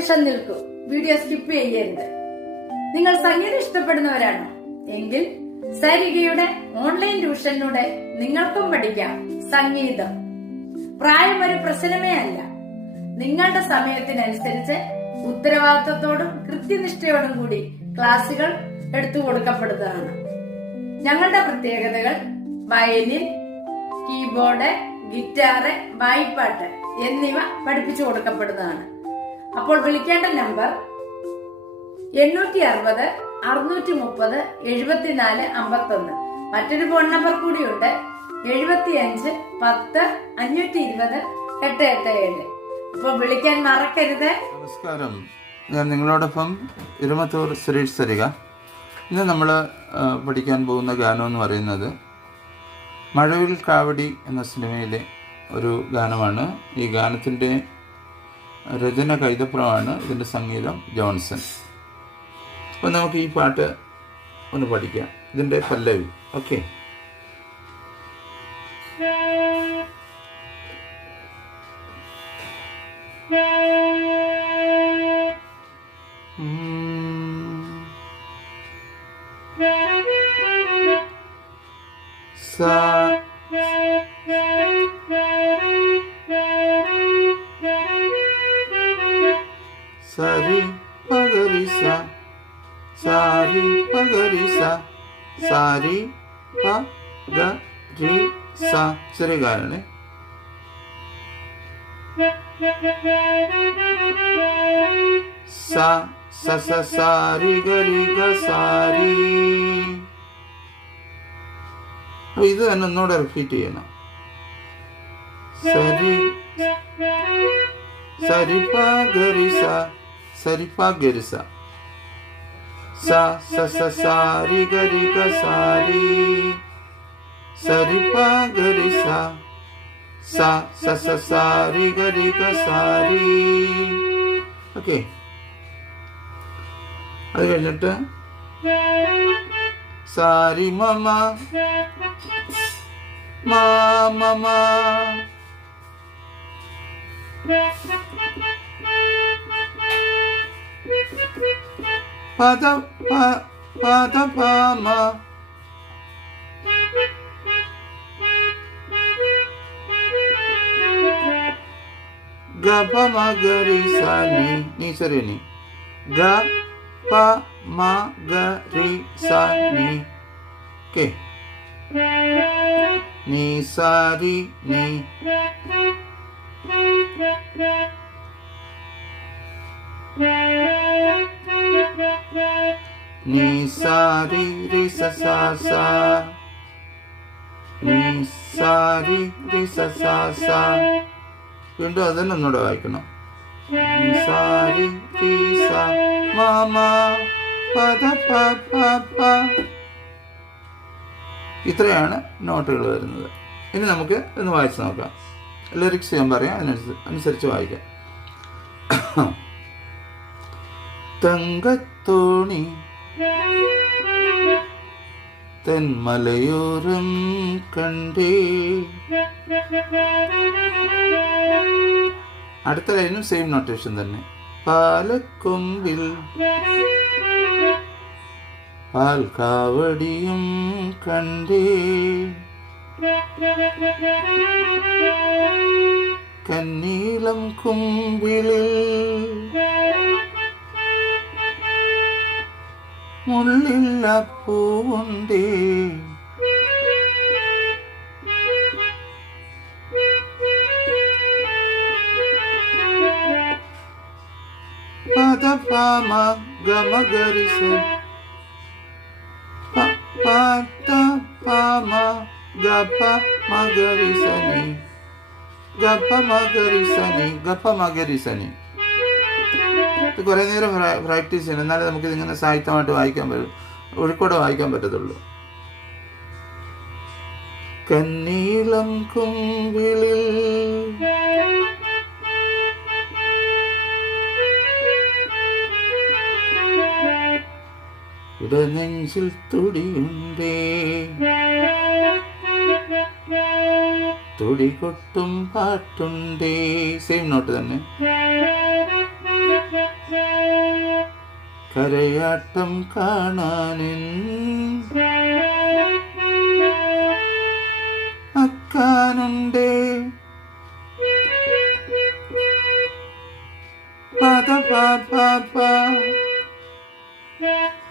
നിമിഷം നിൽക്കൂ, video skip ചെയ്യരുത്. നിങ്ങൾ സംഗീതം ഇഷ്ടപ്പെടുന്നവരാണോ എങ്കിൽ സരിഗയുടെ ഓൺലൈൻ ട്യൂഷനിലൂടെ നിങ്ങൾക്കും പഠിക്കാം സംഗീതം. പ്രായം ഒരു പ്രശ്നമേ അല്ല. നിങ്ങളുടെ സമയത്തിനനുസരിച്ച് ഉത്തരവാദിത്വത്തോടും കൃത്യനിഷ്ഠയോടും കൂടി ക്ലാസുകൾ എടുത്തു കൊടുക്കപ്പെടുന്നതാണ്. ഞങ്ങളുടെ പ്രത്യേകതകൾ വയലിൻ, കീബോർഡ്, ഗിറ്റാറ്, വായ്പാട്ട് എന്നിവ പഠിപ്പിച്ചു കൊടുക്കപ്പെടുന്നതാണ്. അപ്പോൾ വിളിക്കേണ്ട നമ്പർ 860 630 74 51. മറ്റൊരു ഫോൺ നമ്പർ കൂടിയുണ്ട്, 75 10 520 887. അപ്പോൾ വിളിക്കാൻ മറക്കരുത്. നമസ്കാരം, ഞാൻ നിങ്ങളോടൊപ്പം ഇരുമത്തൂർ സുരേഷ് സരിക. ഇന്ന് നമ്മൾ പഠിക്കാൻ പോകുന്ന ഗാനം എന്ന് പറയുന്നത് മഴവിൽ കാവടി എന്ന സിനിമയിലെ ഒരു ഗാനമാണ്. ഈ ഗാനത്തിൻ്റെ രചന കൈതപ്രമാണ്, ഇതിൻ്റെ സംഗീതം ജോൺസൺ. അപ്പോൾ നമുക്ക് ഈ പാട്ട് ഒന്ന് പഠിക്കാം. ഇതിൻ്റെ പല്ലവി. ഓക്കെ. സരി പഗരി സ സാരി പഗരി സ സാരി പഗരി സ. ചെറിയ ഗാനാണ്. സ സ സ സാരി ഗരി ഗ സാരി. അപ്പൊ ഇത് തന്നെ ഒന്നുകൂടെ റിപ്പീറ്റ് ചെയ്യണം. സരി സരി പഗരി സ സരി പഗരി സ സ സ സ സാരി ഗരി ഗ സാരി സരി പഗരി സ സ സ സ സാരി ഗരി ഗ സാരി. ഓക്കെ. അത് കഴിഞ്ഞിട്ട് സാരി മമ മമ പദ പദ പമ ഗപ മഗരി സനി നീ ചെറിയ നീ ഗ പ മ ഗരി സനി. ഓക്കെ. നീ സാരി നീ നീ സാരി രി സ സ സ നീ സാരി രി സ സ സ. വീണ്ടും അതന്നെ ഒന്നുകൂടെ വായിക്കണം. സാരി രി സ മമ പദ പ പ പ. ഇത്രയാണ് നോട്ടുകൾ വരുന്നത്. ഇനി നമുക്ക് ഒന്ന് വായിച്ച് നോക്കാം. ലിറിക്സ് ഞാൻ പറയാം, അനുസരിച്ച് വായിക്കാം. തങ്കത്തോണി തെന്മലയോരം കണ്ടേ. അടുത്ത ലൈനും സെയിം നോട്ടേഷൻ തന്നെ. പാലക്കൊമ്പിൽ പാൽക്കാവടിയും കണ്ടേ. കന്നീളം കുമ്പിളിൽ മുള്ളില്ല പൂവുണ്ടേ. പദ പമ ഗമ ഗരി സ പദ പമ ഗപ മഗരി സനി ഗപ മഗരി സനി ഗപ മഗരി സനി. കുറെ നേരം പ്രാക്ടീസ് ചെയ്യണം, എന്നാലേ നമുക്കിത് ഇങ്ങനെ സാഹിത്യമായിട്ട് വായിക്കാൻ പറ്റും, ഒഴുക്കോടെ വായിക്കാൻ പറ്റത്തുള്ളൂ. കന്നീളം കുമ്പിളിൽ ഇടനെഞ്ചിൽ തുടിയുണ്ടേ. തുടികൊട്ടും പാട്ടുണ്ടേ. സെയിം നോട്ട് തന്നെ. കരയാട്ടം കാണാനെൻ അക്കാനുണ്ട്.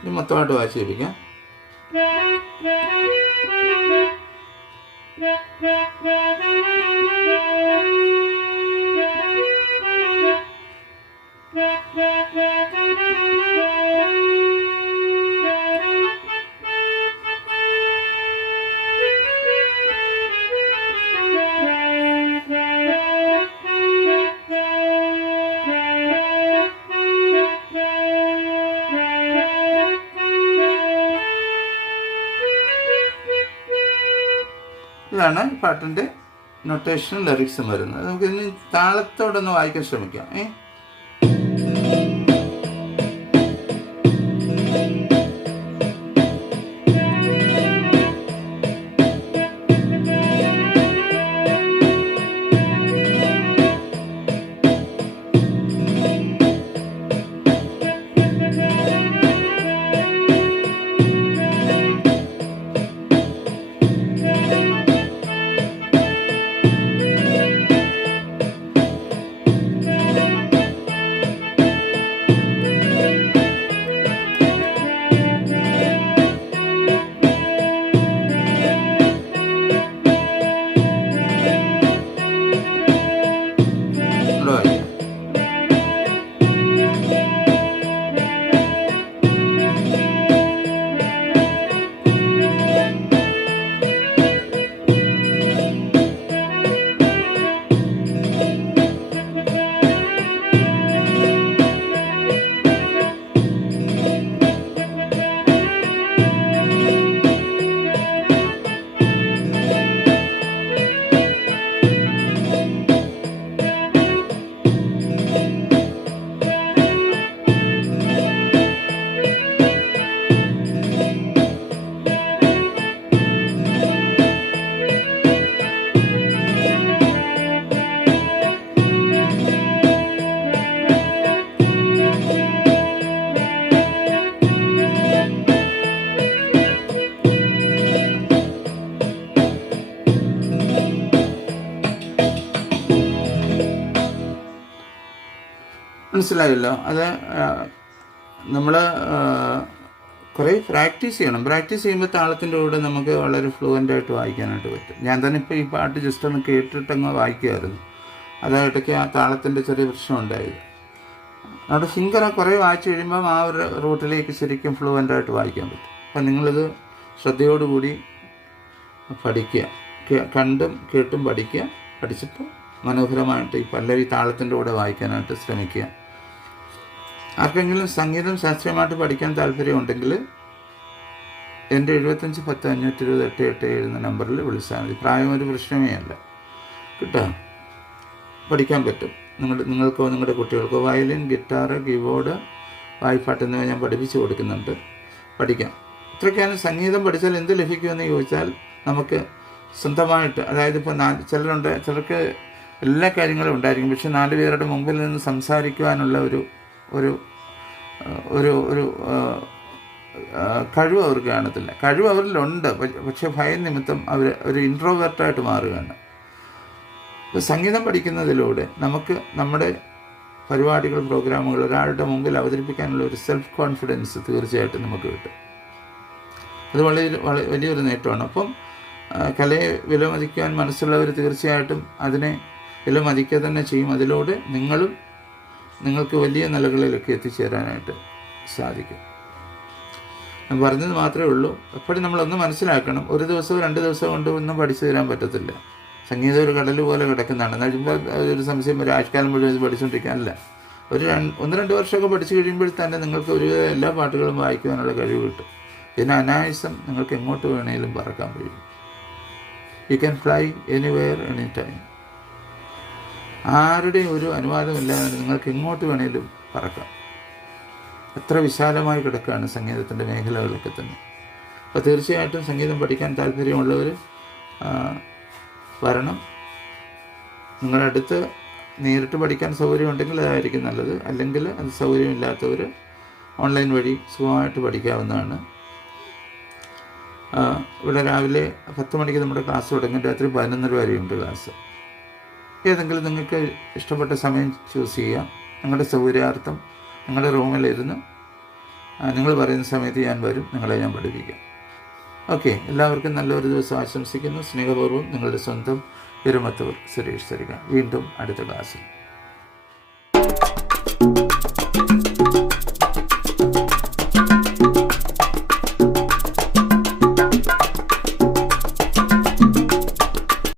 ഇത് മൊത്തമായിട്ട് വായിച്ച് കേൾപ്പിക്കാം. ഇതാണ് പാട്ടിൻ്റെ നൊട്ടേഷനും ലിറിക്സും വരുന്നത്. നമുക്ക് ഇനി താളത്തോടൊന്ന് വായിക്കാൻ ശ്രമിക്കാം. മനസ്സിലായല്ലോ. അത് നമ്മൾ കുറേ പ്രാക്ടീസ് ചെയ്യണം. പ്രാക്ടീസ് ചെയ്യുമ്പോൾ താളത്തിൻ്റെ കൂടെ നമുക്ക് വളരെ ഫ്ലുവൻ്റായിട്ട് വായിക്കാനായിട്ട് പറ്റും. ഞാൻ തന്നെ ഇപ്പോൾ ഈ പാട്ട് ജസ്റ്റ് ഒന്ന് കേട്ടിട്ടങ്ങ് വായിക്കുമായിരുന്നു. അതായിട്ടൊക്കെ ആ താളത്തിൻ്റെ ചെറിയ പ്രശ്നം ഉണ്ടായത്. അവിടെ ഫിംഗർ കുറേ വായിച്ചു കഴിയുമ്പം ആ ഒരു റൂട്ടിലേക്ക് ശരിക്കും ഫ്ലുവൻ്റായിട്ട് വായിക്കാൻ പറ്റും. അപ്പം നിങ്ങളിത് ശ്രദ്ധയോടുകൂടി പഠിക്കുക, കണ്ടും കേട്ടും പഠിക്കുക. പഠിച്ചിട്ട് മനോഹരമായിട്ട് ഈ പല്ലവി താളത്തിൻ്റെ കൂടെ വായിക്കാനായിട്ട് ശ്രമിക്കുക. ആർക്കെങ്കിലും സംഗീതം ശാസ്ത്രീയമായിട്ട് പഠിക്കാൻ താല്പര്യമുണ്ടെങ്കിൽ എൻ്റെ 7510 520 887 നമ്പറിൽ വിളിച്ചാൽ മതി. പ്രായം ഒരു പ്രശ്നമേ അല്ല, കേട്ടോ. പഠിക്കാൻ പറ്റും. നിങ്ങൾക്കോ നിങ്ങളുടെ കുട്ടികൾക്കോ വയലിൻ, ഗിറ്റാർ, കീബോർഡ്, വായ്പാട്ട് എന്നിവ ഞാൻ പഠിപ്പിച്ചു കൊടുക്കുന്നുണ്ട്. പഠിക്കാം. ഇത്രയ്ക്കാണ്. സംഗീതം പഠിച്ചാൽ എന്ത് ലഭിക്കുമെന്ന് ചോദിച്ചാൽ നമുക്ക് സ്വന്തമായിട്ട്, അതായത് ഇപ്പോൾ ചിലർക്ക് എല്ലാ കാര്യങ്ങളും ഉണ്ടായിരിക്കും, പക്ഷെ 4 പേരുടെ മുമ്പിൽ നിന്ന് സംസാരിക്കുവാനുള്ള ഒരു ഒരു ഒരു ഒരു കഴിവ് അവർക്ക് കാണത്തില്ല. കഴിവ് അവരിലുണ്ട്, പക്ഷെ ഭയം നിമിത്തം അവർ ഒരു ഇൻട്രോവേർട്ടായിട്ട് മാറുകയാണ്. ഇപ്പോൾ സംഗീതം പഠിക്കുന്നതിലൂടെ നമുക്ക് നമ്മുടെ പരിപാടികൾ, പ്രോഗ്രാമുകൾ ഒരാളുടെ മുമ്പിൽ അവതരിപ്പിക്കാനുള്ള ഒരു സെൽഫ് കോൺഫിഡൻസ് തീർച്ചയായിട്ടും നമുക്ക് കിട്ടും. അത് വലിയൊരു നേട്ടമാണ്. അപ്പം കലയെ വിലമതിക്കാൻ മനസ്സുള്ളവർ തീർച്ചയായിട്ടും അതിനെ വിലമതിക്കുക തന്നെ ചെയ്യും. അതിലൂടെ നിങ്ങൾക്ക് വലിയ നിലകളിലൊക്കെ എത്തിച്ചേരാനായിട്ട് സാധിക്കും. ഞാൻ പറഞ്ഞത് മാത്രമേ ഉള്ളൂ. എപ്പോഴും നമ്മളൊന്ന് മനസ്സിലാക്കണം, ഒരു ദിവസമോ 2 ദിവസമോ കൊണ്ട് ഒന്നും പഠിച്ചു തരാൻ പറ്റത്തില്ല. സംഗീതം ഒരു കടൽ പോലെ കിടക്കുന്നതാണ്. എന്നാൽ ഒരു സംശയം ഒരു ആഴ്ചക്കാലം മുഴുവൻ ഇത് പഠിച്ചുകൊണ്ടിരിക്കാനല്ല. ഒരു 1-2 വർഷമൊക്കെ പഠിച്ചു കഴിയുമ്പോൾ തന്നെ നിങ്ങൾക്ക് ഒരു എല്ലാ പാട്ടുകളും വായിക്കുവാനുള്ള കഴിവ് കിട്ടും. പിന്നെ അനായാസം നിങ്ങൾക്ക് എങ്ങോട്ട് വേണമെങ്കിലും പറക്കാൻ കഴിയും. You can fly anywhere any time. ആരുടെയും ഒരു അനുവാദമില്ലാതെ നിങ്ങൾക്ക് എങ്ങോട്ട് വേണേലും പറക്കാം. എത്ര വിശാലമായി കിടക്കുകയാണ് സംഗീതത്തിൻ്റെ മേഖലകളിലൊക്കെ തന്നെ. അപ്പോൾ തീർച്ചയായിട്ടും സംഗീതം പഠിക്കാൻ താല്പര്യമുള്ളവർ വരണം. നിങ്ങളുടെ അടുത്ത് നേരിട്ട് പഠിക്കാൻ സൗകര്യമുണ്ടെങ്കിൽ അതായിരിക്കും നല്ലത്. അല്ലെങ്കിൽ അത് സൗകര്യമില്ലാത്തവർ ഓൺലൈൻ വഴി സുഖമായിട്ട് പഠിക്കാവുന്നതാണ്. ഇവിടെ രാവിലെ 10 മണിക്ക് നമ്മുടെ ക്ലാസ് തുടങ്ങും, രാത്രി 11 വരെയുണ്ട് ക്ലാസ്. ഏതെങ്കിലും നിങ്ങൾക്ക് ഇഷ്ടപ്പെട്ട സമയം ചൂസ് ചെയ്യാം. നിങ്ങളുടെ സൗകര്യാർത്ഥം നിങ്ങളുടെ റൂമിലിരുന്ന് നിങ്ങൾ പറയുന്ന സമയത്ത് ഞാൻ വരും, നിങ്ങളെ ഞാൻ പഠിപ്പിക്കാം. ഓക്കെ, എല്ലാവർക്കും നല്ലൊരു ദിവസം ആശംസിക്കുന്നു. സ്നേഹപൂർവ്വം നിങ്ങളുടെ സ്വന്തം ഇരുമത്തൂർ സുരേഷ് സരിക. വീണ്ടും അടുത്ത ക്ലാസ്സിൽ.